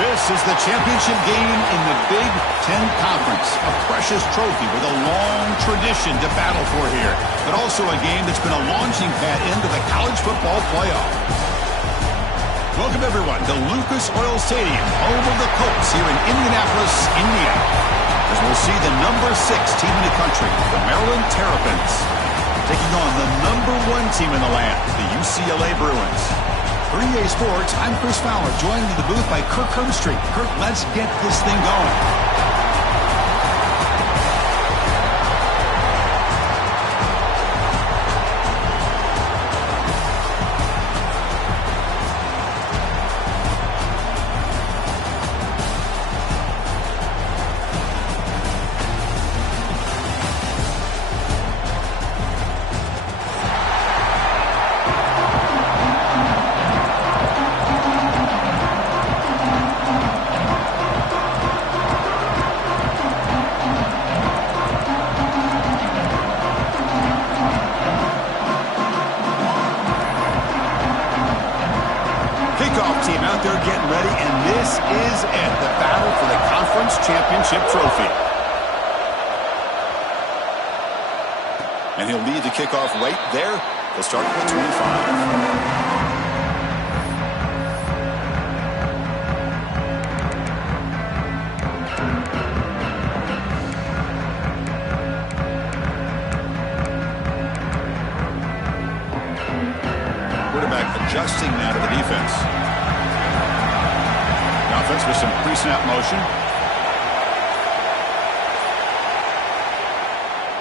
This is the championship game in the Big Ten Conference. A precious trophy with a long tradition to battle for here, but also a game that's been a launching pad into the college football playoff. Welcome, everyone, to Lucas Oil Stadium, home of the Colts here in Indianapolis, Indiana, as we'll see the number 6 team in the country, the Merrrlun Terrapins, taking on the number 1 team in the land, the UCLA Bruins. For EA Sports, I'm Chris Fowler, joined in the booth by Kirk Herbstreit. Kirk, let's get this thing going. Team out there getting ready, and this is it, the battle for the conference championship trophy. And he'll lead the kickoff right there. They'll start at the 25. Adjusting now to the defense. The offense with some pre-snap motion.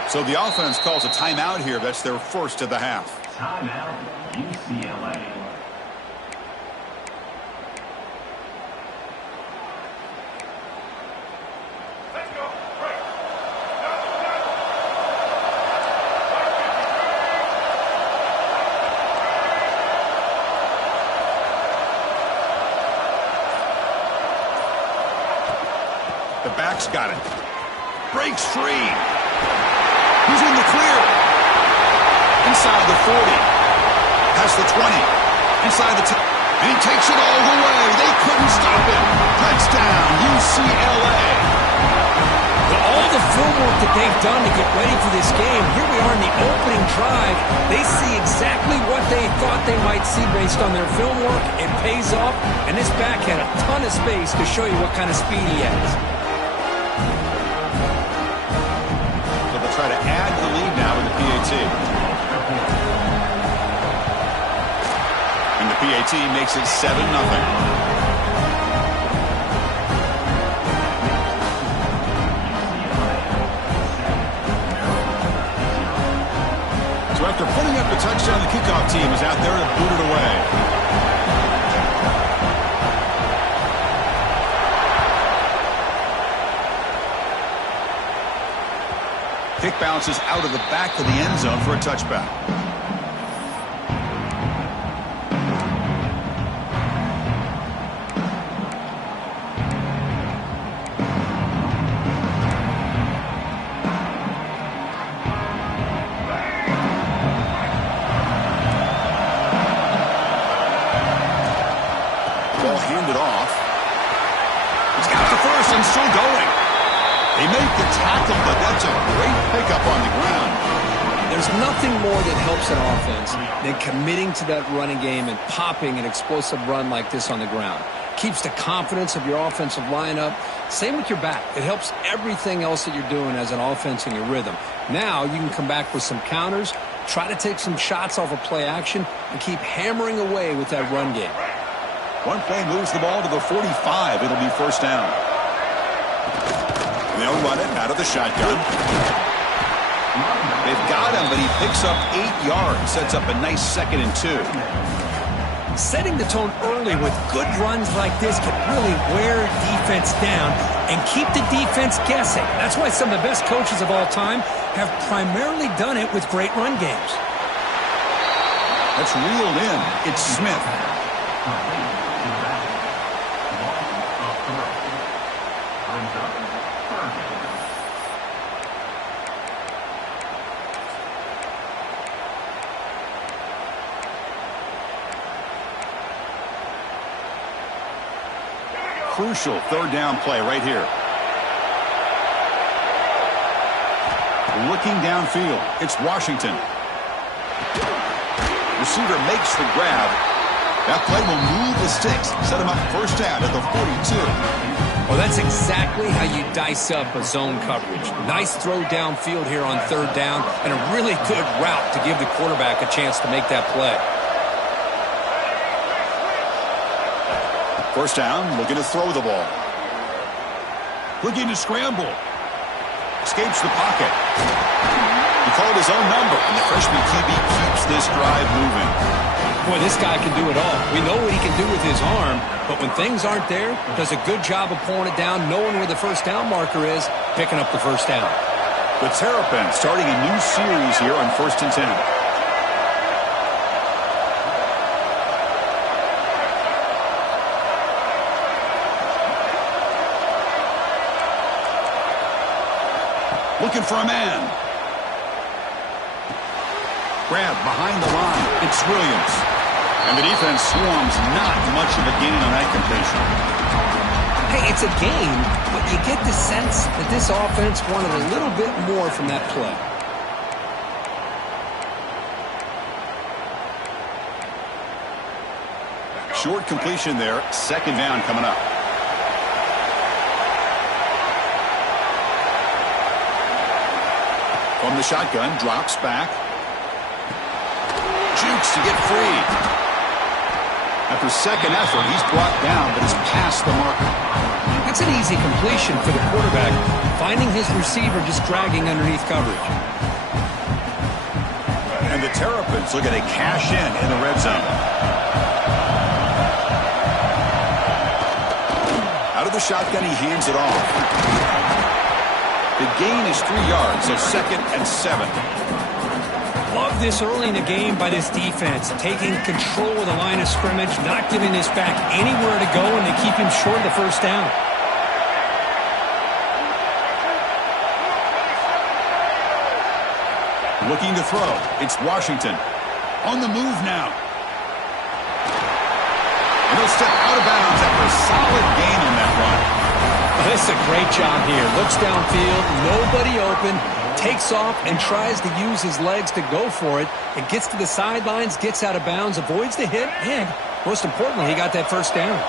So the offense calls a timeout here. That's their first of the half. Timeout, UCLA. The back's got it. Breaks free. He's in the clear. Inside the 40. Past the 20. Inside the 10. And he takes it all the way. They couldn't stop him. Touchdown, UCLA. Well, all the film work that they've done to get ready for this game, here we are in the opening drive. They see exactly what they thought they might see based on their film work. It pays off, and this back had a ton of space to show you what kind of speed he has. Try to add the lead now with the PAT. And the PAT makes it 7-0. So after putting up the touchdown, the kickoff team is out there to boot it away. Kick bounces out of the back of the end zone for a touchback. Ball handed off. He's got the first and still going. They make the tackle, but that's a great pickup on the ground. There's nothing more that helps an offense than committing to that running game and popping an explosive run like this on the ground. Keeps the confidence of your offensive lineup. Same with your back. It helps everything else that you're doing as an offense in your rhythm. Now you can come back with some counters, try to take some shots off of play action, and keep hammering away with that run game. One play moves the ball to the 45. It'll be first down. They'll run it out of the shotgun. They've got him, but he picks up 8 yards. Sets up a nice 2nd and 2. Setting the tone early with good runs like this can really wear defense down and keep the defense guessing. That's why some of the best coaches of all time have primarily done it with great run games. That's reeled in. It's Smith. crucial third down play right here. Looking downfield, it's Washington. Receiver makes the grab. That play will move the sticks, set him up first down at the 42. Well, that's exactly how you dice up a zone coverage. Nice throw downfield here on third down, and a really good route to give the quarterback a chance to make that play. First down, looking to throw the ball. Looking to scramble. Escapes the pocket. He called his own number, and the freshman QB keeps this drive moving. Boy, this guy can do it all. We know what he can do with his arm, but when things aren't there, does a good job of pulling it down, knowing where the first down marker is, picking up the first down. The Terrapins starting a new series here on 1st and 10. Looking for a man. Grab behind the line. It's Williams. And the defense swarms not much of a gain on that completion. Hey, it's a gain, but you get the sense that this offense wanted a little bit more from that play. Short completion there. Second down coming up. From the shotgun, drops back. Jukes to get free. After second effort, he's brought down, but he's past the marker. That's an easy completion for the quarterback, finding his receiver just dragging underneath coverage. And the Terrapins looking to cash in the red zone. Out of the shotgun, he hands it off. The gain is 3 yards, so 2nd and 7. Love this early in the game by this defense, taking control of the line of scrimmage, not giving this back anywhere to go, and they keep him short of the first down. Looking to throw. It's Washington. On the move now. And he'll step out of bounds after a solid gain on that run. This is a great job here. Looks downfield, nobody open, takes off and tries to use his legs to go for it. It gets to the sidelines, gets out of bounds, avoids the hit, and most importantly, he got that first down.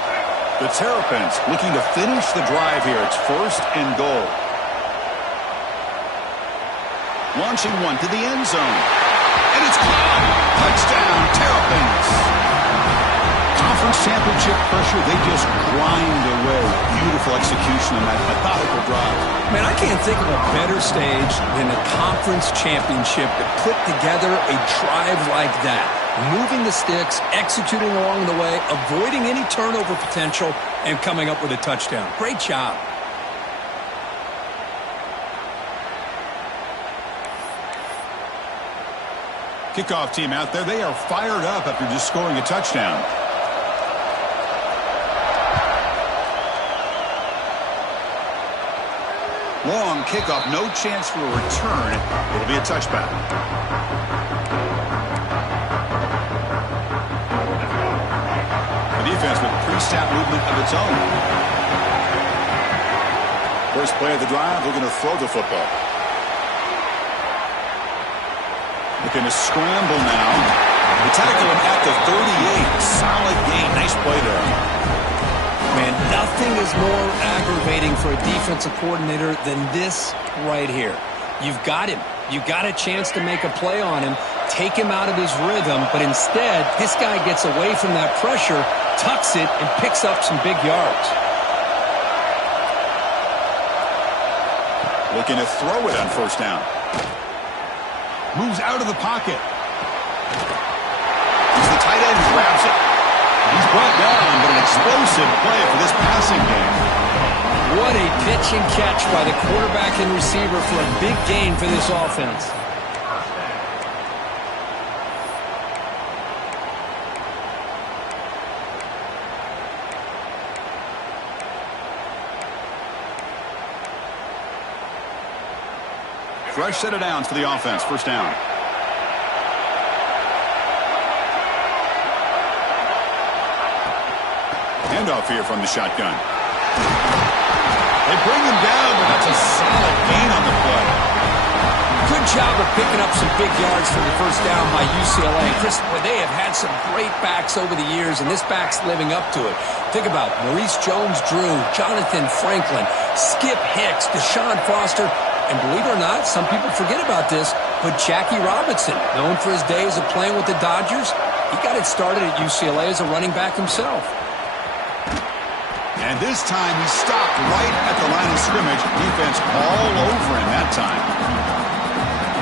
The Terrapins looking to finish the drive here. It's 1st and goal. Launching one to the end zone. And it's caught. Touchdown, Terrapins. Conference championship pressure, they just grind away. Beautiful execution on that methodical drive. Man, I can't think of a better stage than the conference championship to put together a drive like that. Moving the sticks, executing along the way, avoiding any turnover potential, and coming up with a touchdown. Great job. Kickoff team out there, they are fired up after just scoring a touchdown. Long kickoff, no chance for a return. It'll be a touchback. The defense with pre-snap movement of its own. First play of the drive, looking to throw the football. Looking to scramble now. They tackle him at the 38. Solid gain. Nice play there. Man, nothing is more aggravating for a defensive coordinator than this right here. You've got him. You've got a chance to make a play on him, take him out of his rhythm, but instead, this guy gets away from that pressure, tucks it, and picks up some big yards. Looking to throw it on first down. Moves out of the pocket. He's the tight end, grabs it. He's brought down, but an explosive play for this passing game. What a pitch and catch by the quarterback and receiver for a big gain for this offense. Fresh set of downs for the offense. First down. Handoff here from the shotgun. They bring him down, but that's a solid gain on the play. Good job of picking up some big yards for the first down by UCLA. Chris, they have had some great backs over the years, and this back's living up to it. Think about Maurice Jones-Drew, Jonathan Franklin, Skip Hicks, Deshaun Foster, and believe it or not, some people forget about this, but Jackie Robinson, known for his days of playing with the Dodgers, he got it started at UCLA as a running back himself. And this time he stopped right at the line of scrimmage. Defense all over him that time.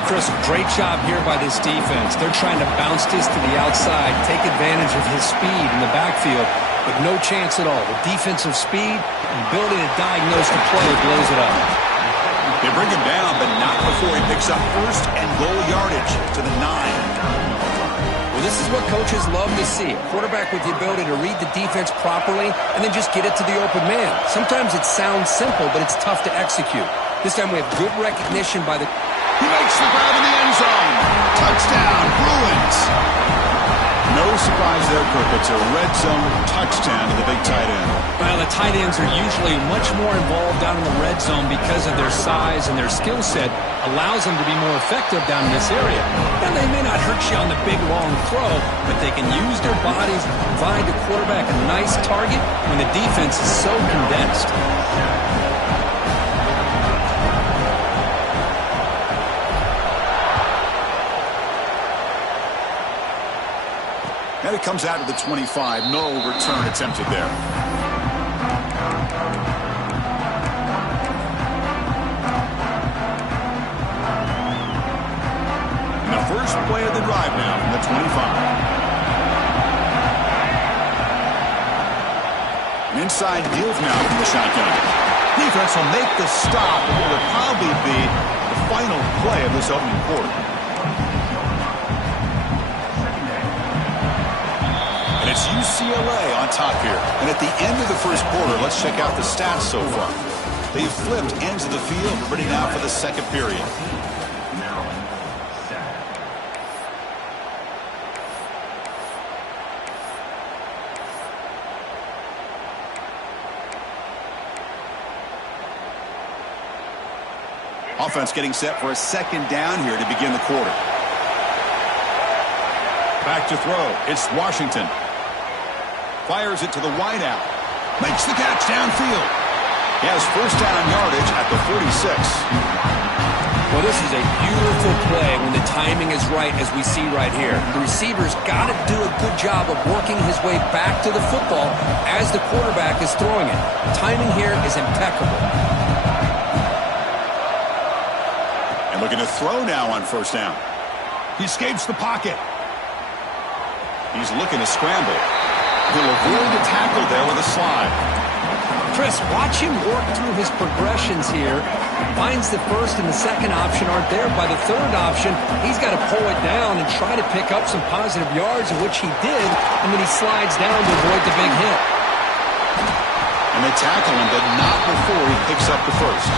Chris, great job here by this defense. They're trying to bounce this to the outside, take advantage of his speed in the backfield, but no chance at all. The defensive speed and ability to diagnose the play blows it up. They bring him down, but not before he picks up first and goal yardage to the 9. Well, this is what coaches love to see. A quarterback with the ability to read the defense properly and then just get it to the open man. Sometimes it sounds simple, but it's tough to execute. This time we have good recognition by the... He makes the grab in the end zone. Touchdown, Bruins. No surprise there, Kirk. It's a red zone touchdown to the big tight end. Well, the tight ends are usually much more involved down in the red zone because of their size and their skill set allows them to be more effective down in this area. Now, they may not hurt you on the big, long throw, but they can use their bodies to provide the quarterback a nice target when the defense is so condensed. And it comes out to the 25. No return attempted there. And the first play of the drive now from the 25. An inside deal now from the shotgun. Defense will make the stop. It will probably be the final play of this opening quarter. And it's UCLA on top here. And at the end of the first quarter, let's check out the stats so far. They've flipped ends of the field, ready now for the second period. Merrrlun, set. Offense getting set for a second down here to begin the quarter. Back to throw. It's Washington. Fires it to the wideout. Makes the catch downfield. He has first down yardage at the 46. Well, this is a beautiful play when the timing is right, as we see right here. The receiver's got to do a good job of working his way back to the football as the quarterback is throwing it. Timing here is impeccable. And looking to throw now on first down. He escapes the pocket. He's looking to scramble. He'll avoid the tackle there with a slide. Chris, watch him work through his progressions here. Finds the first and the second option aren't there. By the third option, he's got to pull it down and try to pick up some positive yards, in which he did, and then he slides down to avoid the big hit. And they tackle him, but not before he picks up the first.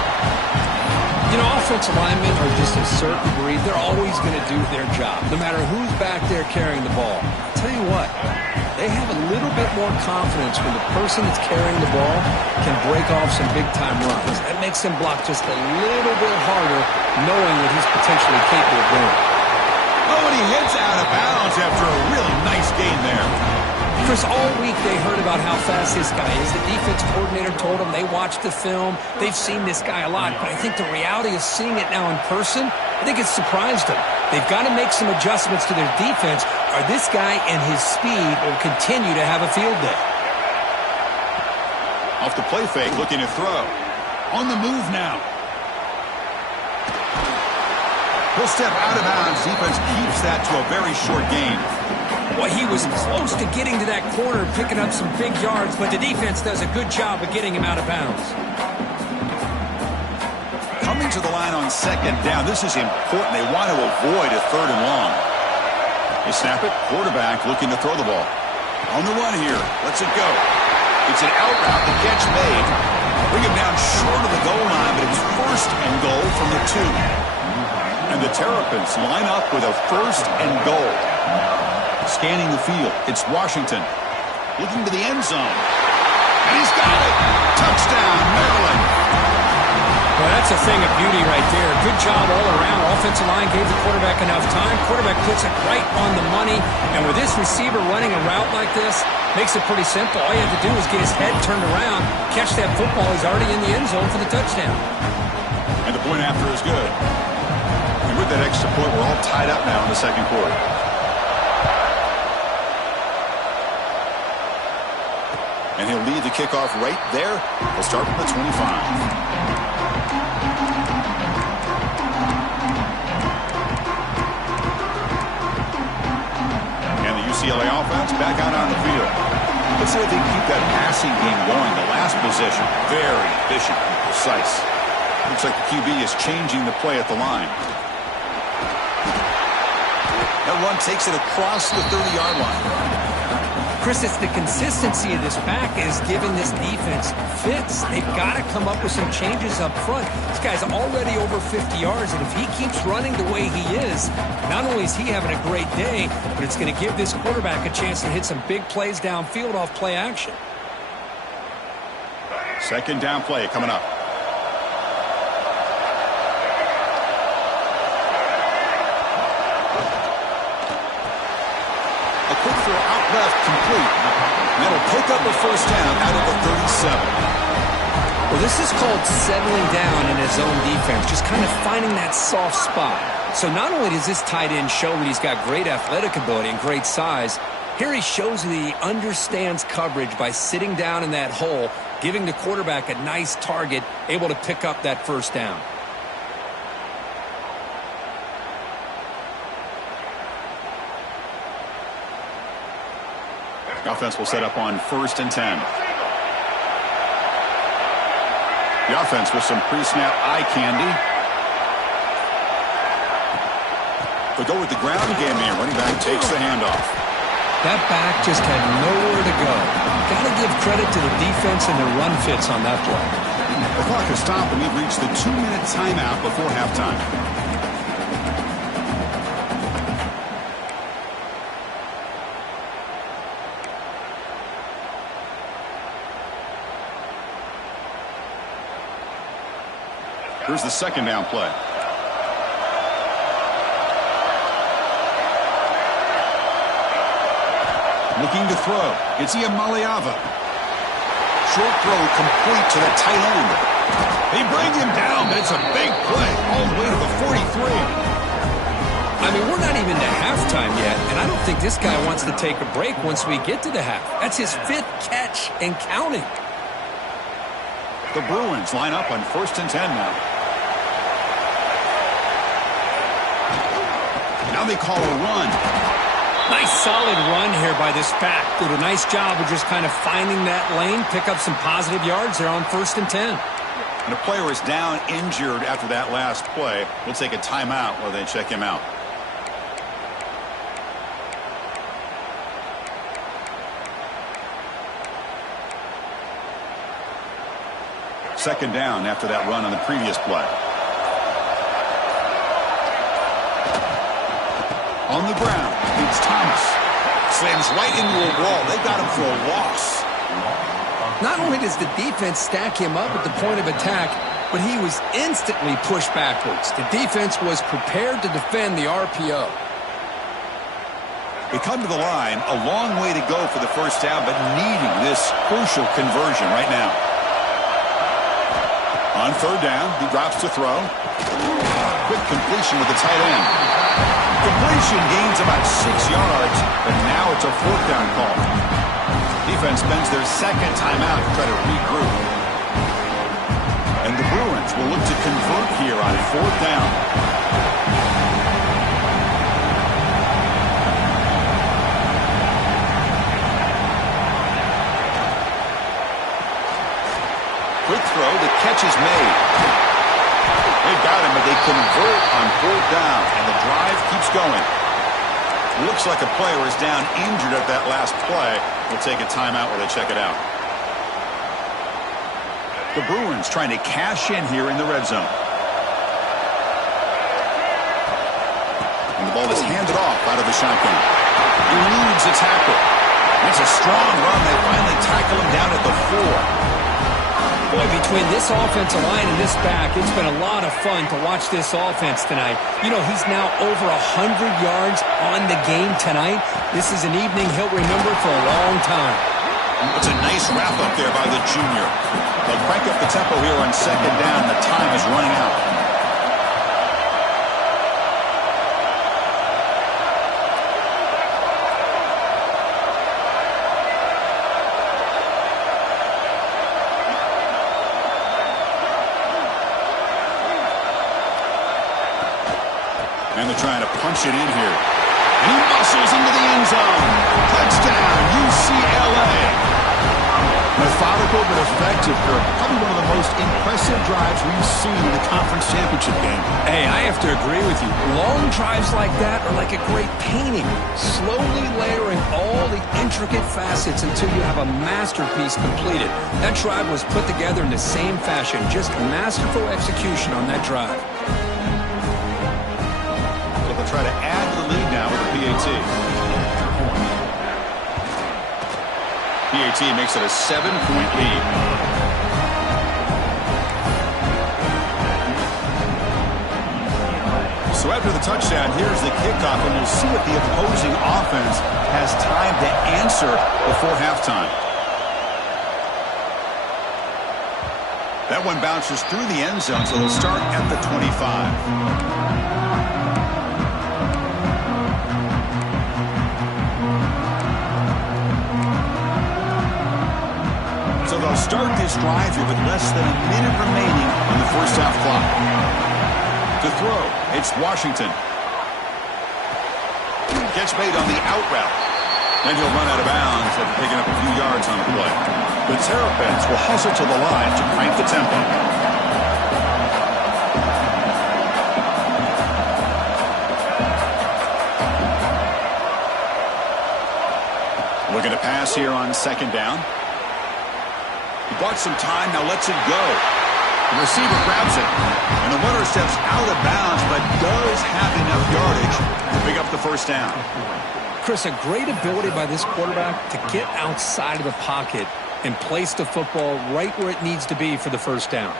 You know, offensive linemen are just a certain breed. They're always going to do their job, no matter who's back there carrying the ball. I'll tell you what, they have a little bit more confidence when the person that's carrying the ball can break off some big-time runs. That makes them block just a little bit harder, knowing what he's potentially capable of doing. Oh, and he hits out of bounds after a really nice gain there. Chris, all week they heard about how fast this guy is. The defense coordinator told them they watched the film. They've seen this guy a lot. But I think the reality of seeing it now in person, I think it's surprised them. They've got to make some adjustments to their defense, or this guy and his speed will continue to have a field day. Off the play fake, looking to throw. On the move now. He'll step out of bounds. Defense keeps that to a very short gain. Boy, he was close to getting to that corner, picking up some big yards, but the defense does a good job of getting him out of bounds. Coming to the line on second down. This is important. They want to avoid a third and long. They snap it. Quarterback looking to throw the ball. On the run here. Lets it go. It's an out route. The catch made. Bring him down short of the goal line, but it's first and goal from the 2. And the Terrapins line up with a first and goal. Scanning the field. It's Washington. Looking to the end zone. And he's got it. Touchdown, Merrrlun. Well, that's a thing of beauty right there. Good job all around. Offensive line gave the quarterback enough time. Quarterback puts it right on the money. And with this receiver running a route like this, makes it pretty simple. All you have to do is get his head turned around, catch that football. He's already in the end zone for the touchdown. And the point after is good. And with that extra point, we're all tied up now in the second quarter. And he'll lead the kickoff right there. We'll start from the 25. UCLA offense back out on the field. Let's see if they can keep that passing game going. The last possession, very efficient and precise. Looks like the QB is changing the play at the line. That run takes it across the 30-yard line. Chris, it's the consistency of this back is giving this defense fits. They've got to come up with some changes up front. This guy's already over 50 yards, and if he keeps running the way he is, not only is he having a great day, but it's going to give this quarterback a chance to hit some big plays downfield off play action. Second down play coming up. A quick throw out left, complete. And that'll pick up a first down out of the 37. Well, this is called settling down in his own defense, just kind of finding that soft spot. So not only does this tight end show that he's got great athletic ability and great size, here he shows that he understands coverage by sitting down in that hole, giving the quarterback a nice target, able to pick up that first down. The offense will set up on 1st and 10. The offense with some pre-snap eye candy. They'll go with the ground game here. Running back takes the handoff. That back just had nowhere to go. Got to give credit to the defense and their run fits on that play. The clock has stopped, and we've reached the 2-minute timeout before halftime. Here's the second down play. Looking to throw. It's Iamaleava. Short throw complete to the tight end. They bring him down, but it's a big play all the way to the 43. I mean, we're not even to halftime yet, and I don't think this guy wants to take a break once we get to the half. That's his 5th catch and counting. The Bruins line up on 1st and 10 now. Now they call a run. Nice solid run here by this back. Did a nice job of just kind of finding that lane, pick up some positive yards there on 1st and 10. And a player is down injured after that last play. We'll take a timeout while they check him out. Second down after that run on the previous play. On the ground, it's Thomas. Slams right into a wall. They got him for a loss. Not only does the defense stack him up at the point of attack, but he was instantly pushed backwards. The defense was prepared to defend the RPO. They come to the line, a long way to go for the first down, but needing this crucial conversion right now. On 3rd down, he drops to throw. Quick completion with the tight end. Completion gains about 6 yards, but now it's a 4th down call. Defense spends their second timeout to try to regroup. And the Bruins will look to convert here on 4th down. Quick throw, the catch is made. They got him, but they convert on 4th down, and the drive keeps going. Looks like a player is down injured at that last play. We'll take a timeout while they check it out. The Bruins trying to cash in here in the red zone. And the ball is handed off out of the shotgun. Eludes a tackle. It's a strong run. They finally tackle him down at the 4. Boy, between this offensive line and this back, it's been a lot of fun to watch this offense tonight. You know, he's now over 100 yards on the game tonight. This is an evening he'll remember for a long time. It's a nice wrap-up there by the junior. They'll crank up the tempo here on second down. The time is running out. And they're trying to punch it in here. And he muscles into the end zone. Touchdown, UCLA. Methodical but effective, Kirk. Probably one of the most impressive drives we've seen in the conference championship game. Hey, I have to agree with you. Long drives like that are like a great painting. Slowly layering all the intricate facets until you have a masterpiece completed. That drive was put together in the same fashion. Just masterful execution on that drive. Try to add to the lead now with a PAT. PAT makes it a 7-point lead. So after the touchdown, here's the kickoff, and we'll see if the opposing offense has time to answer before halftime. That one bounces through the end zone, so they'll start at the 25. So they'll start this drive here with less than a minute remaining on the first half clock. To throw, it's Washington. Catch made on the out route. Then he'll run out of bounds after picking up a few yards on the play. The Terrapins will hustle to the line to crank the tempo. Looking to pass here on second down. He bought some time, now lets it go. The receiver grabs it, and the runner steps out of bounds, but does have enough yardage to pick up the first down. Chris, a great ability by this quarterback to get outside of the pocket and place the football right where it needs to be for the first down.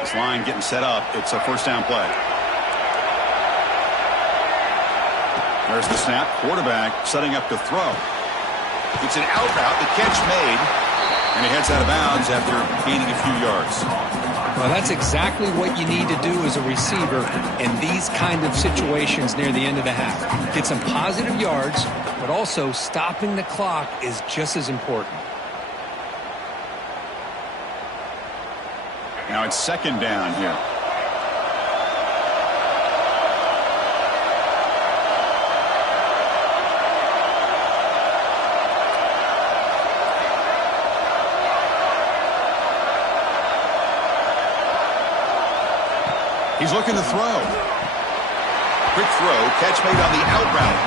This line getting set up. It's a first down play. There's the snap. Quarterback setting up to throw. It's an out route. The catch made. And he heads out of bounds after gaining a few yards. Well, that's exactly what you need to do as a receiver in these kind of situations near the end of the half. Get some positive yards, but also stopping the clock is just as important. Now it's second down here. He's looking to throw. Quick throw, catch made on the out route.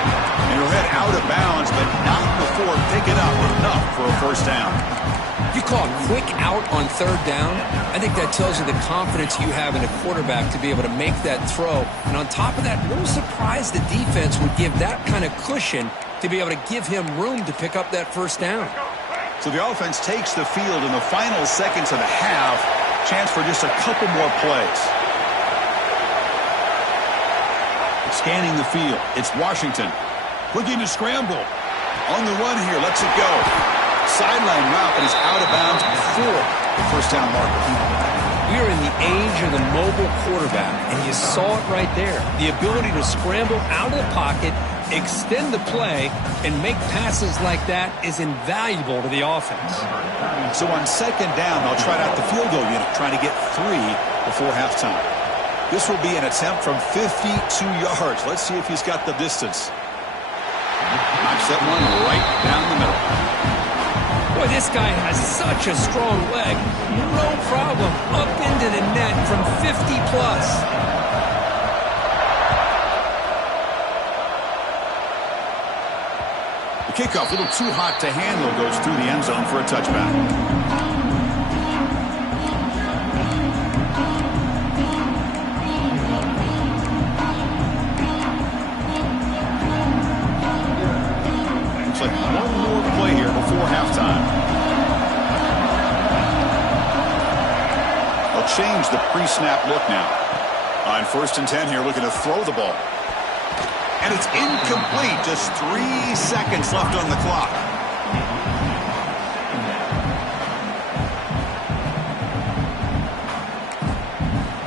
And he'll head out of bounds, but not before picking up enough for a first down. You call it quick out on third down. I think that tells you the confidence you have in a quarterback to be able to make that throw. And on top of that, no surprise the defense would give that kind of cushion to be able to give him room to pick up that first down. So the offense takes the field in the final seconds of the half. Chance for just a couple more plays. Scanning the field. It's Washington. Looking to scramble. On the run here. Lets it go. Sideline route, but he's out of bounds before the first down marker. We are in the age of the mobile quarterback, and you saw it right there. The ability to scramble out of the pocket, extend the play, and make passes like that is invaluable to the offense. So on second down, they'll try out the field goal unit, trying to get 3 before halftime. This will be an attempt from 52 yards. Let's see if he's got the distance. Knocks that one right down the middle. Boy, this guy has such a strong leg. No problem. Up into the net from 50 plus. The kickoff, a little too hot to handle, goes through the end zone for a touchback. Like one more play here before halftime. pre-snap look now. On 1st and 10 here, looking to throw the ball. And it's incomplete. Just 3 seconds left on the clock.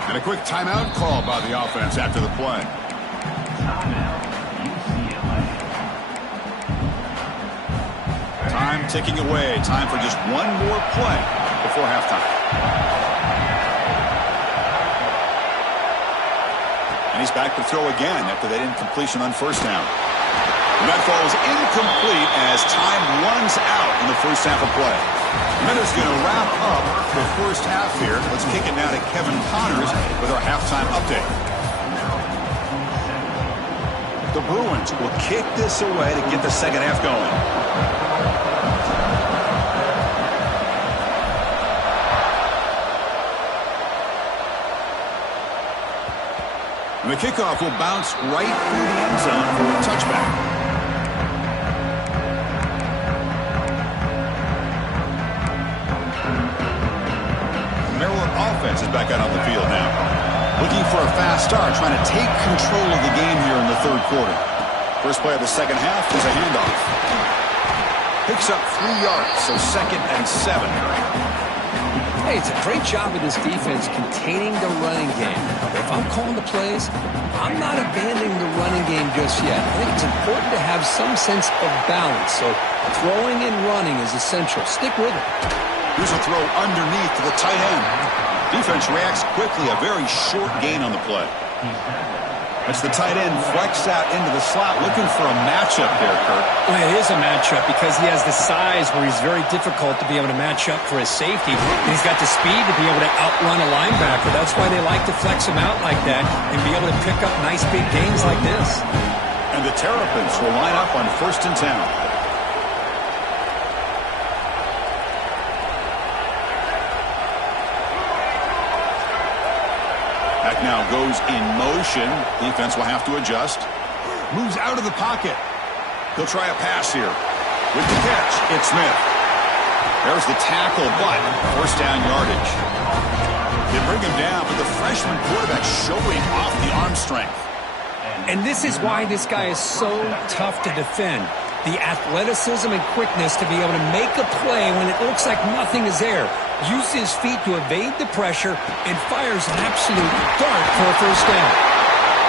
And a quick timeout call by the offense after the play. Time ticking away. Time for just one more play before halftime. And he's back to throw again after that incompletion on 1st down. And that falls incomplete as time runs out in the first half of play. And that is going to wrap up the first half here. Let's kick it now to Kevin Connors with our halftime update. The Bruins will kick this away to get the second half going. And the kickoff will bounce right through the end zone for a touchback. The Merrrlun offense is back out on the field now. Looking for a fast start, trying to take control of the game here in the 3rd quarter. First play of the second half is a handoff. Picks up 3 yards, so 2nd and 7. Hey, it's a great job of this defense containing the running game. But if I'm calling the plays, I'm not abandoning the running game just yet. I think it's important to have some sense of balance. So throwing and running is essential. Stick with it. Here's a throw underneath to the tight end. Defense reacts quickly. A very short gain on the play. That's the tight end flex out into the slot, looking for a matchup there, Kurt. Well, it is a matchup because he has the size where he's very difficult to be able to match up for his safety. And he's got the speed to be able to outrun a linebacker. That's why they like to flex him out like that and be able to pick up nice big gains like this. And the Terrapins will line up on 1st and 10. That now goes in motion. Defense will have to adjust. Moves out of the pocket. He'll try a pass here. With the catch, it's Smith. There's the tackle, but 1st down yardage. They bring him down, but the freshman quarterback showing off the arm strength. And this is why this guy is so tough to defend. The athleticism and quickness to be able to make a play when it looks like nothing is there. Uses his feet to evade the pressure and fires an absolute dart for a 1st down.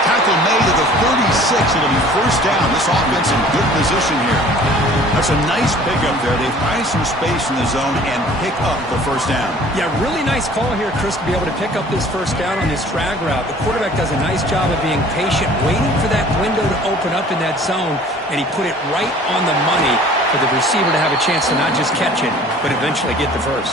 Tackle made to the 36. It'll be 1st down. This offense in good position here. That's a nice pickup there. They find some space in the zone and pick up the 1st down. Yeah, really nice call here, Chris, to be able to pick up this 1st down on this drag route. The quarterback does a nice job of being patient, waiting for that window to open up in that zone, and he put it right on the money for the receiver to have a chance to not just catch it, but eventually get the first.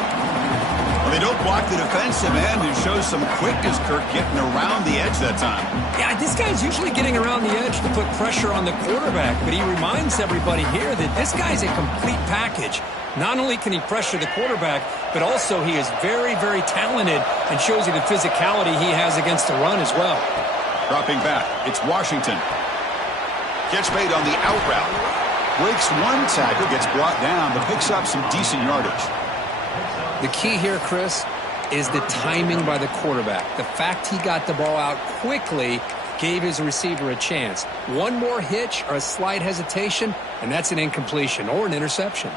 Well, they don't block the defensive end and shows some quickness, Kirk, getting around the edge that time. Yeah, this guy's usually getting around the edge to put pressure on the quarterback, but he reminds everybody here that this guy's a complete package. Not only can he pressure the quarterback, but also he is very, very talented and shows you the physicality he has against the run as well. Dropping back, it's Washington. Catch made on the out route. Breaks one tackle, gets brought down, but picks up some decent yardage. The key here, Chris, is the timing by the quarterback. The fact he got the ball out quickly gave his receiver a chance. One more hitch or a slight hesitation, and that's an incompletion or an interception.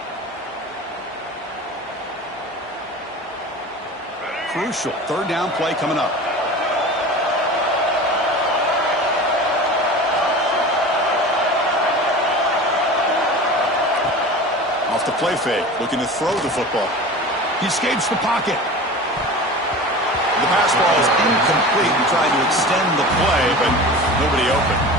Crucial 3rd down play coming up. Off the play fake, looking to throw the football. He escapes the pocket. The pass ball is incomplete. He tried to extend the play, but nobody open.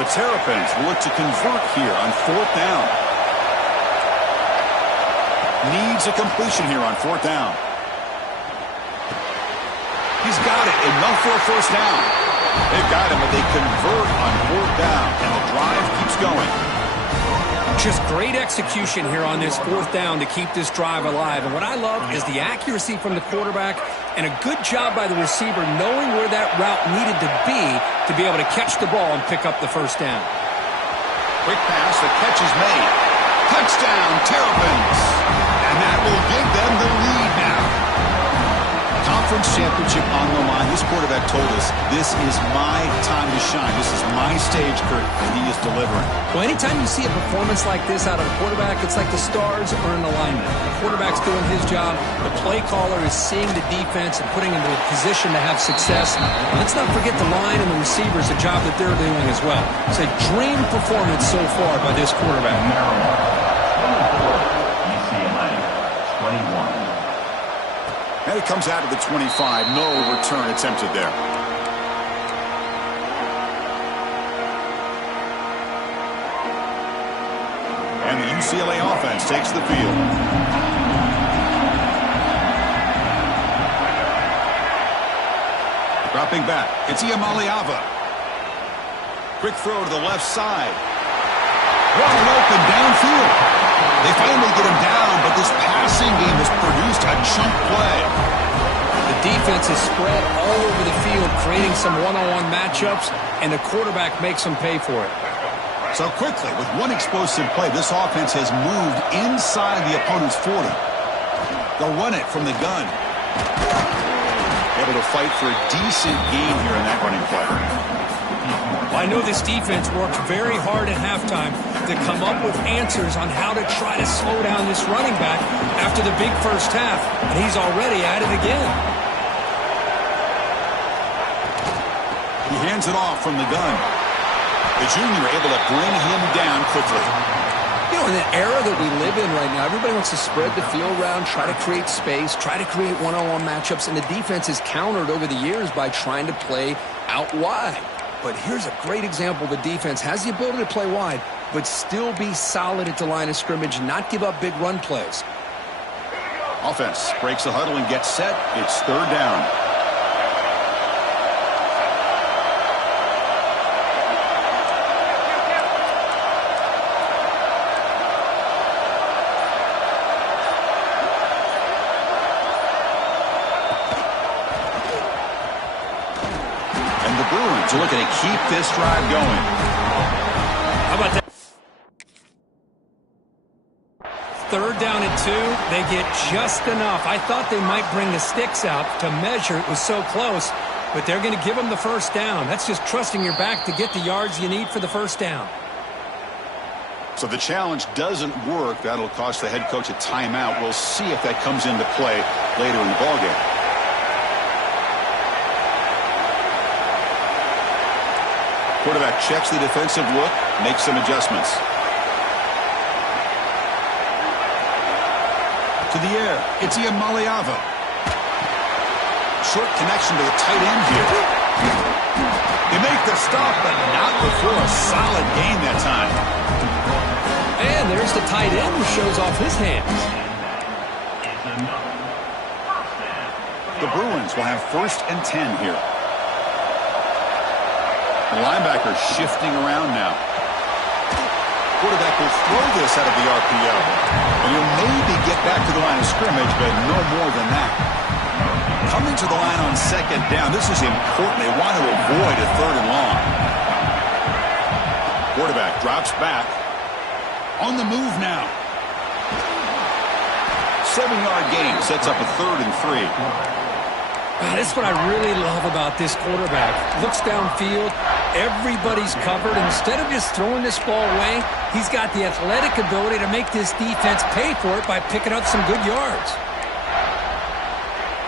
The Terrapins will look to convert here on 4th down. Needs a completion here on 4th down. He's got it. Enough for a 1st down. They've got him, but they convert on 4th down. And the drive keeps going. Just great execution here on this fourth down to keep this drive alive. And what I love is the accuracy from the quarterback and a good job by the receiver knowing where that route needed to be able to catch the ball and pick up the first down. Quick pass, the catch is made. Touchdown, Terrapins. And that will give them the lead now. Conference championship on the line. This quarterback told us, this is my time to shine. This is my stage, Kurt, and he is delivering. Well, anytime you see a performance like this out of a quarterback, it's like the stars are in alignment. The quarterback's doing his job. The play caller is seeing the defense and putting him in a position to have success. Let's not forget the line and the receivers, the job that they're doing as well. It's a dream performance so far by this quarterback. Merrrlun, 21. And it comes out of the 25. No return attempted there. And the UCLA offense takes the field. Dropping back. It's Iamaleava. Quick throw to the left side. Wide open downfield. They finally get him down, but this passing game has produced a chunk play. The defense is spread all over the field, creating some one-on-one matchups, and the quarterback makes them pay for it. So quickly, with one explosive play, this offense has moved inside the opponent's 40. They'll run it from the gun. Able to fight for a decent gain here in that running play. I know this defense worked very hard at halftime to come up with answers on how to try to slow down this running back after the big first half, and he's already at it again. He hands it off from the gun. The junior able to bring him down quickly. You know, in the era that we live in right now, everybody wants to spread the field around, try to create space, try to create one-on-one matchups, and the defense is countered over the years by trying to play out wide. But here's a great example. The defense has the ability to play wide, but still be solid at the line of scrimmage, not give up big run plays. Offense breaks the huddle and gets set. It's third down. And the Bruins are looking to keep this drive going. How about that? Third down and 2. They get just enough. I thought they might bring the sticks out to measure. It was so close, but they're going to give them the first down. That's just trusting your back to get the yards you need for the first down. So the challenge doesn't work. That'll cost the head coach a timeout. We'll see if that comes into play later in the ballgame. Quarterback checks the defensive look, makes some adjustments. To the air, it's Iamaleava. Short connection to the tight end here. They make the stop, but not before a solid gain that time. And there's the tight end who shows off his hands. The Bruins will have 1st and 10 here. The linebacker shifting around now. Quarterback will throw this out of the RPO. And he'll maybe get back to the line of scrimmage, but no more than that. Coming to the line on 2nd down. This is important. They want to avoid a 3rd and long. Quarterback drops back. On the move now. 7-yard gain sets up a 3rd and 3. That's what I really love about this quarterback. Looks downfield. Everybody's covered. Instead of just throwing this ball away, he's got the athletic ability to make this defense pay for it by picking up some good yards.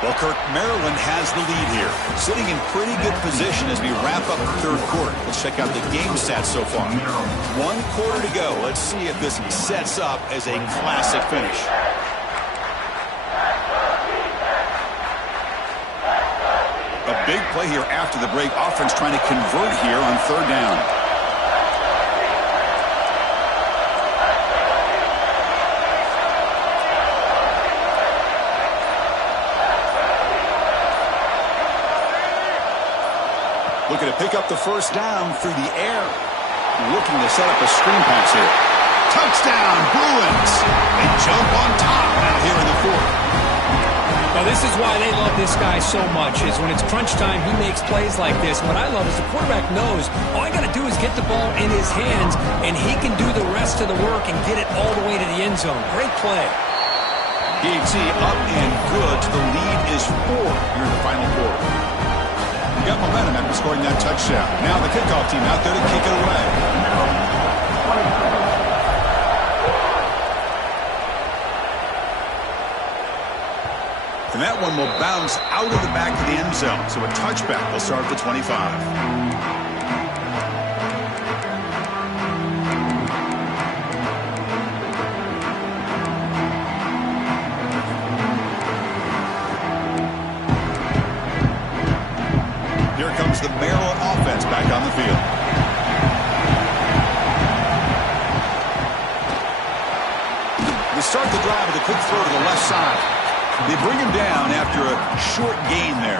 Well, Kirk, Merrrlun has the lead here. Sitting in pretty good position as we wrap up the 3rd quarter. Let's check out the game stats so far. 1 quarter to go. Let's see if this sets up as a classic finish. A big play here after the break. Offense trying to convert here on 3rd down. Looking to pick up the first down through the air. looking to set up a screen pass here. Touchdown, Bruins. They jump on top now here in the fourth. Well, this is why they love this guy so much, is when it's crunch time, he makes plays like this. What I love is the quarterback knows all I got to do is get the ball in his hands, and he can do the rest of the work and get it all the way to the end zone. Great play. PAT up and good. The lead is 4 here in the final quarter. You got momentum after scoring that touchdown. Now the kickoff team out there to kick it away. And that one will bounce out of the back of the end zone. So a touchback will start at the 25. Here comes the Merrrlun offense back on the field. They start the drive with a quick throw to the left side. They bring him down after a short gain there.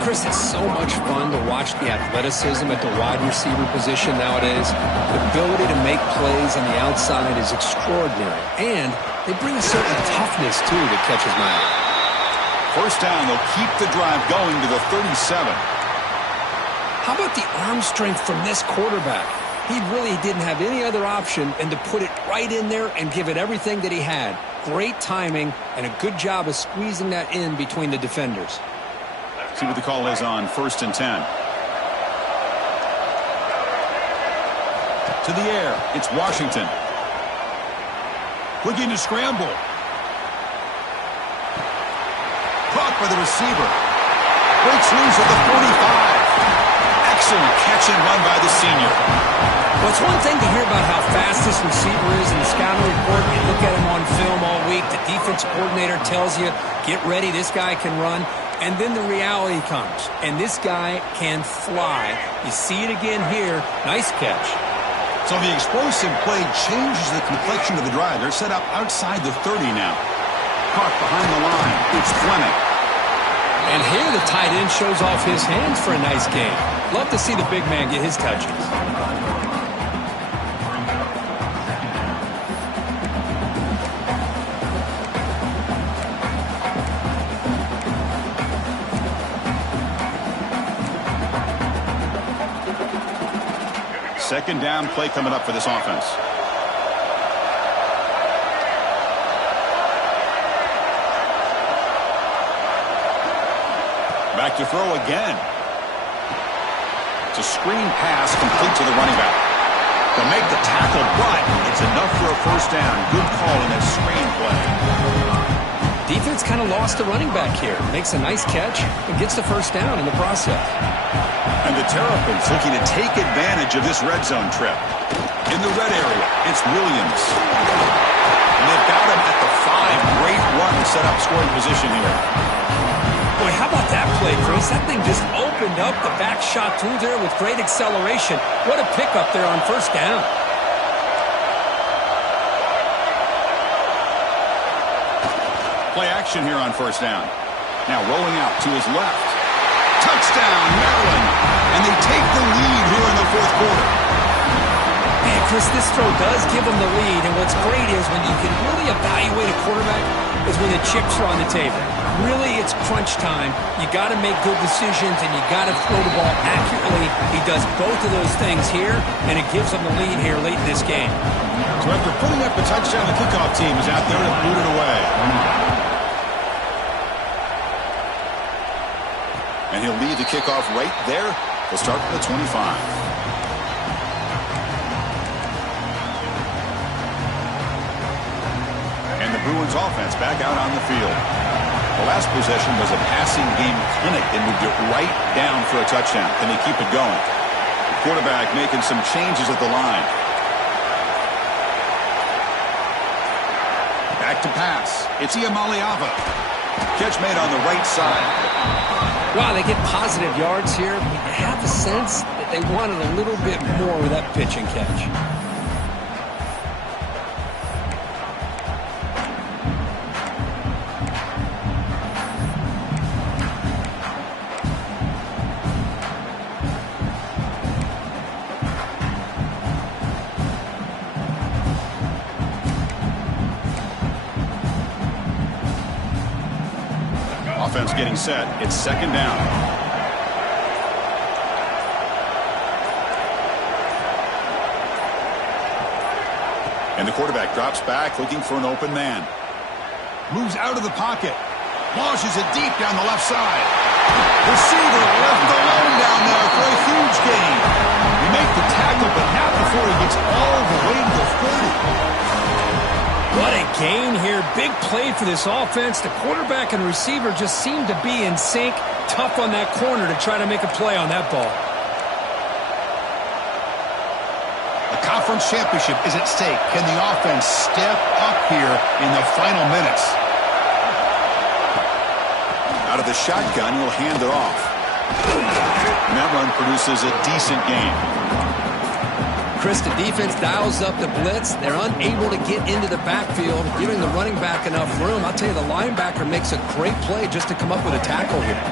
Chris, it's so much fun to watch the athleticism at the wide receiver position nowadays. The ability to make plays on the outside is extraordinary. And they bring a certain toughness, too, that catches my eye. First down, they'll keep the drive going to the 37. How about the arm strength from this quarterback? He really didn't have any other option than to put it right in there and give it everything that he had. Great timing and a good job of squeezing that in between the defenders. See what the call is on 1st and 10. To the air, it's Washington. Looking to scramble. Caught by the receiver. Breaks loose at the 45. Excellent catch and run by the senior. Well, it's one thing to hear about how fast this receiver is in the scouting report. You look at him on film all week. The defense coordinator tells you, get ready, this guy can run. And then the reality comes, and this guy can fly. You see it again here. Nice catch. So the explosive play changes the complexion of the drive. They're set up outside the 30 now. Caught behind the line. It's Fleming. And here the tight end shows off his hands for a nice game. Love to see the big man get his touches. Second down play coming up for this offense. Back to throw again. It's a screen pass complete to the running back. They'll make the tackle, but it's enough for a first down. Good call in that screen play. Defense kind of lost the running back here. Makes a nice catch and gets the first down in the process. And the Terrapins looking to take advantage of this red zone trip. In the red area, it's Williams. And they've got him at the 5. Great run to set up scoring position here. Boy, how about that play, Chris? That thing just opened up. The back shot through there with great acceleration. What a pickup there on first down. Play action here on first down. Now rolling out to his left. Touchdown, Merrrlun. And they take the lead here in the fourth quarter. Man, Chris, this throw does give them the lead. And what's great is when you can really evaluate a quarterback is when the chips are on the table. Really, it's crunch time. You got to make good decisions, and you got to throw the ball accurately. He does both of those things here, and it gives them the lead here late in this game. So after putting up a touchdown, the kickoff team is out there to boot it away. And he'll lead the kickoff right there. He'll start at the 25. And the Bruins offense back out on the field. The last possession was a passing game clinic. They moved it right down for a touchdown. Can they keep it going? The quarterback making some changes at the line. Back to pass. It's Iamaleava. Catch made on the right side. Wow, they get positive yards here. But you have the sense that they wanted a little bit more with that pitch and catch. offense getting set. It's second down. And the quarterback drops back looking for an open man. Moves out of the pocket. Launches it deep down the left side. Receiver left alone down there for a huge gain. He made the tackle, but not before he gets all the way to the 30. What a gain here. Big play for this offense. The quarterback and receiver just seem to be in sync. Tough on that corner to try to make a play on that ball. The conference championship is at stake. Can the offense step up here in the final minutes? Out of the shotgun, he'll hand it off. Merrrlun produces a decent gain. Chris, the defense dials up the blitz. They're unable to get into the backfield, giving the running back enough room. I'll tell you, the linebacker makes a great play just to come up with a tackle here.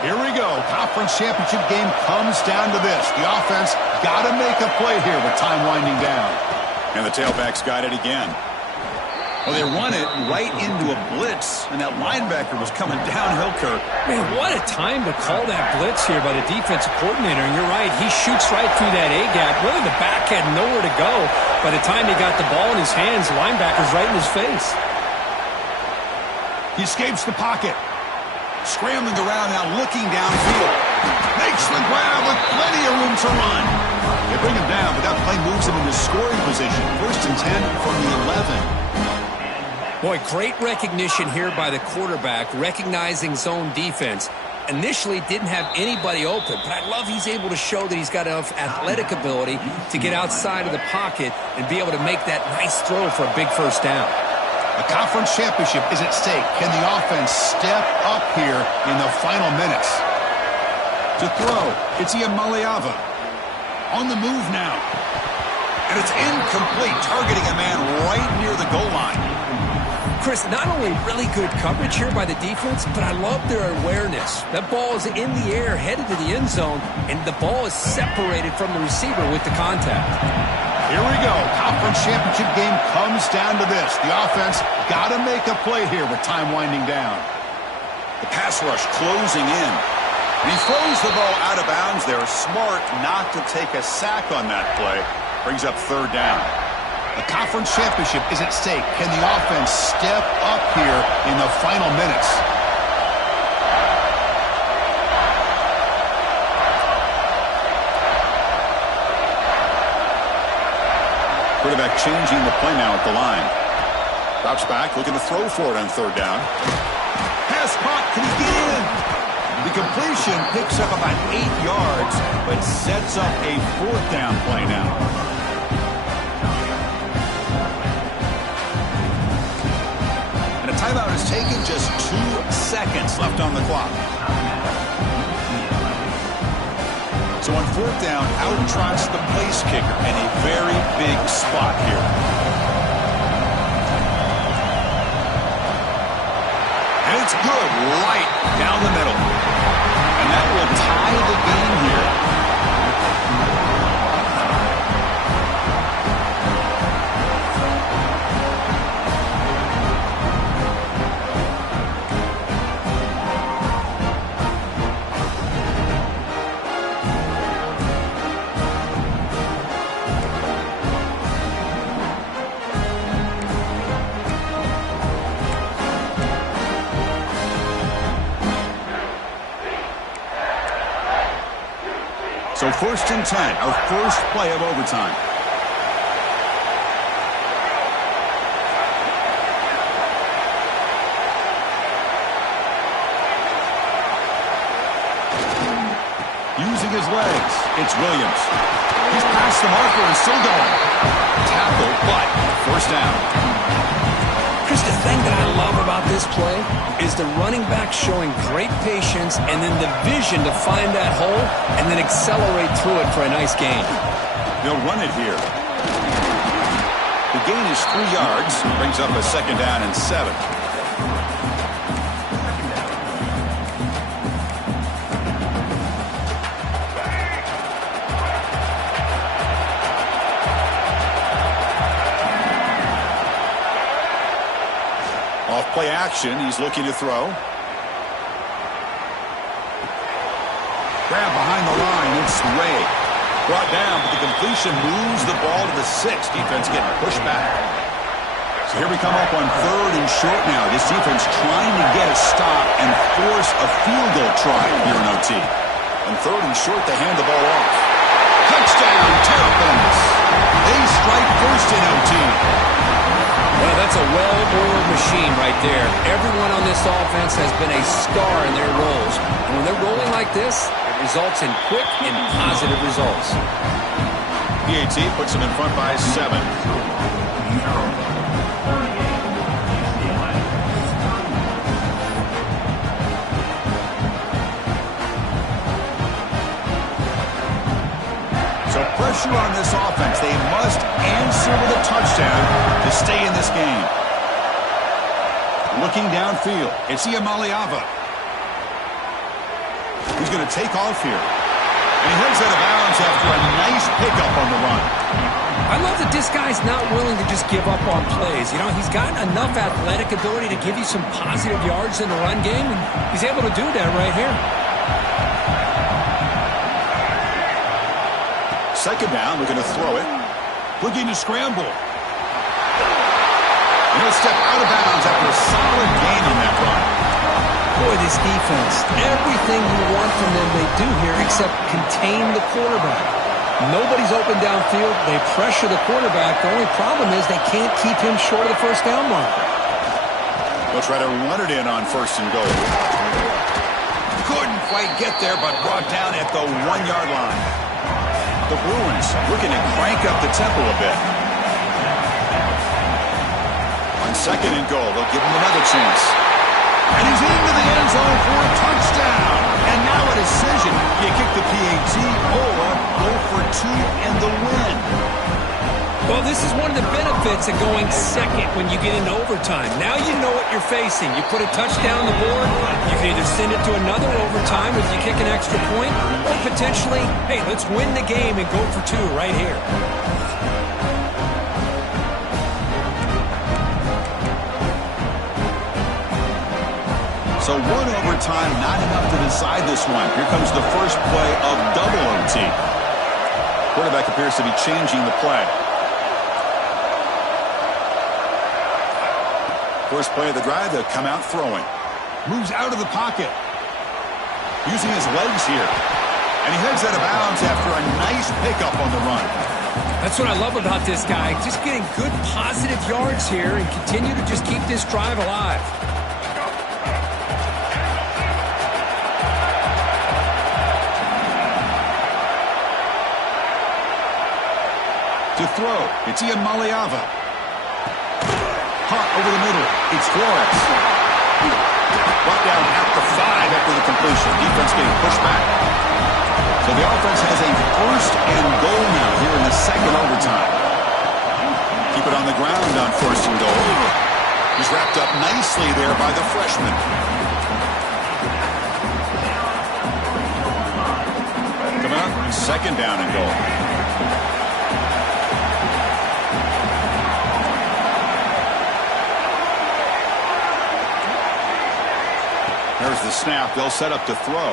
Here we go. Conference championship game comes down to this. The offense got to make a play here with time winding down. And the tailback's got it again. Well, they run it right into a blitz, and that linebacker was coming downhill, Kirk. Man, what a time to call that blitz here by the defensive coordinator. And you're right, he shoots right through that A-gap. Really, the back had nowhere to go. By the time he got the ball in his hands, the linebacker's right in his face. He escapes the pocket. Scrambling around now, looking downfield. Makes the grab with plenty of room to run. They bring him down, but that play moves him into scoring position. 1st and 10 from the 11. Boy, great recognition here by the quarterback, recognizing zone defense. Initially didn't have anybody open, but I love he's able to show that he's got enough athletic ability to get outside of the pocket and be able to make that nice throw for a big first down. A conference championship is at stake. Can the offense step up here in the final minutes? To throw, it's Iamaleava. On the move now. And it's incomplete, targeting a man right near the goal line. Chris, not only really good coverage here by the defense, but I love their awareness. That ball is in the air, headed to the end zone, and the ball is separated from the receiver with the contact. Here we go. Conference championship game comes down to this. The offense got to make a play here with time winding down. The pass rush closing in. And he throws the ball out of bounds there. Smart not to take a sack on that play. Brings up 3rd down. The conference championship is at stake. Can the offense step up here in the final minutes? Quarterback changing the play now at the line. Drops back, looking to throw for it on 3rd down. Pass caught, can he get in? The completion picks up about 8 yards, but sets up a 4th down play now. Timeout is taken, just 2 seconds left on the clock. So on 4th down, out trots the place kicker in a very big spot here. And it's good, right down the middle. And that will tie the game here. So 1st and 10, our first play of overtime. Using his legs, it's Williams. He's past the marker and still going. Tackle, but 1st down. Chris, the thing that I love about this play is the running back showing great patience and then the vision to find that hole and then accelerate through it for a nice gain. They'll run it here. The gain is 3 yards. Brings up a 2nd down and 7. Off play action, he's looking to throw. Lawrence Ray. Brought down, but the completion moves the ball to the 6. Defense getting pushed back. So here we come up on 3rd and short now. This defense trying to get a stop and force a field goal try here in OT. On 3rd and short, they hand the ball off. Touchdown, Terrapins. They strike first in OT. Well, that's a well-oiled machine right there. Everyone on this offense has been a star in their roles. And when they're rolling like this, it results in quick and positive results. PAT puts them in front by 7. So pressure on this offense. They must answer with a touchdown to stay in this game. Looking downfield, it's Iamaleava. He's going to take off here. And he heads out of bounds after a nice pickup on the run. I love that this guy's not willing to just give up on plays. You know, he's got enough athletic ability to give you some positive yards in the run game, and he's able to do that right here. Second down, we're going to throw it. Looking to scramble. And he'll step out of bounds after a solid gain on that run. Boy, this defense, everything you want from them they do here except contain the quarterback. Nobody's open downfield. They pressure the quarterback. The only problem is they can't keep him short of the first down marker. They'll try to run it in on 1st and goal. Couldn't quite get there, but brought down at the 1-yard line. The Bruins looking to crank up the tempo a bit. On 2nd and goal, they'll give him another chance. And he's into the end zone for a touchdown. And now a decision. You kick the PAT or go for 2 and the win. Well, this is one of the benefits of going second when you get into overtime. Now you know what you're facing. You put a touchdown on the board, you can either send it to another overtime if you kick an extra point, or potentially, hey, let's win the game and go for 2 right here. So 1 overtime, not enough to decide this one. Here comes the first play of double OT. Quarterback appears to be changing the play. First play of the drive, they'll come out throwing. Moves out of the pocket. Using his legs here. And he heads out of bounds after a nice pickup on the run. That's what I love about this guy. Just getting good positive yards here and continue to just keep this drive alive. To throw, it's Iamaleava. Hot over the middle, it's Flores. Brought down at the 5 after the completion. Defense getting pushed back. So the offense has a 1st and goal now here in the 2nd overtime. Keep it on the ground on 1st and goal. He's wrapped up nicely there by the freshman. Come out, 2nd down and goal. There's the snap. They'll set up to throw.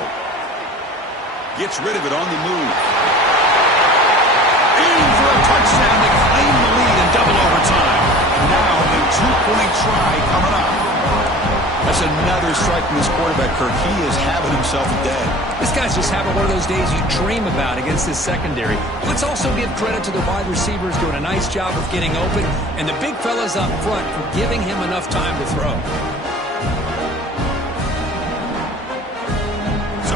Gets rid of it on the move. In for a touchdown to claim the lead in double overtime. Now a 2-point try coming up. That's another strike from this quarterback, Kirk. He is having himself a day. This guy's just having one of those days you dream about against this secondary. Let's also give credit to the wide receivers doing a nice job of getting open, and the big fellas up front for giving him enough time to throw.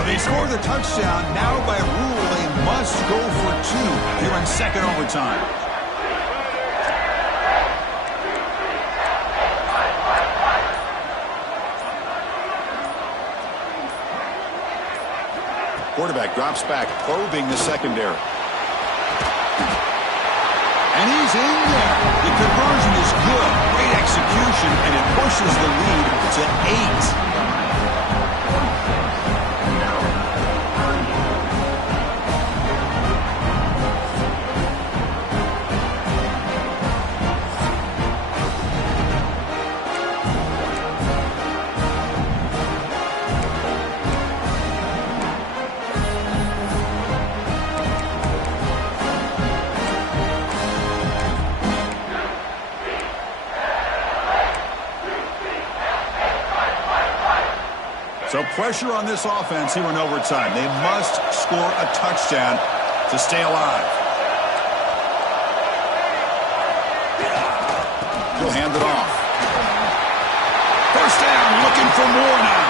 They score the touchdown. Now by rule, they must go for 2 here in 2nd overtime. Quarterback drops back, probing the secondary. And he's in there. The conversion is good. Great execution, and it pushes the lead to 8. Pressure on this offense here in overtime. They must score a touchdown to stay alive. He'll hand it off. First down, looking for more now.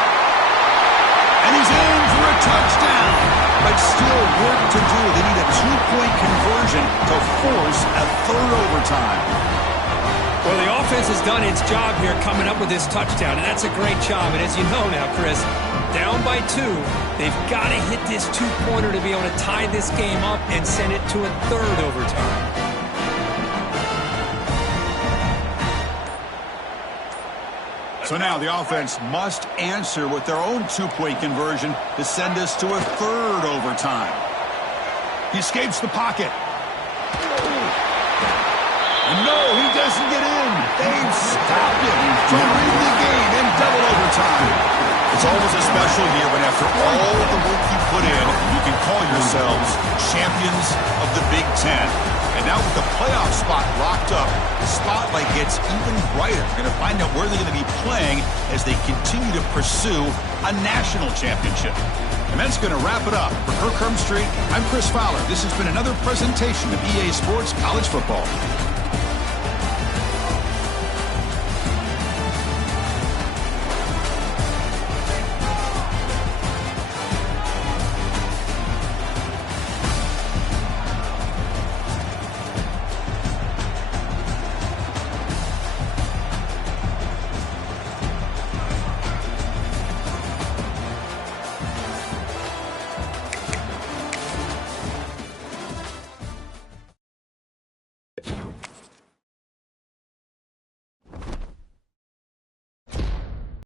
And he's in for a touchdown. But still work to do. They need a 2-point conversion to force a third overtime. Well, the offense has done its job here coming up with this touchdown, and that's a great job. And as you know now, Chris, down by 2, they've got to hit this 2-pointer to be able to tie this game up and send it to a third overtime. So now the offense must answer with their own 2-point conversion to send us to a third overtime. He escapes the pocket. And no, he doesn't get in. They've stopped him from winning the game in double overtime. It's always a special year when after all the work you put in, you can call yourselves champions of the Big Ten. And now with the playoff spot locked up, the spotlight gets even brighter. We're going to find out where they're going to be playing as they continue to pursue a national championship. And that's going to wrap it up. For Kirk Street, I'm Chris Fowler. This has been another presentation of EA Sports College Football.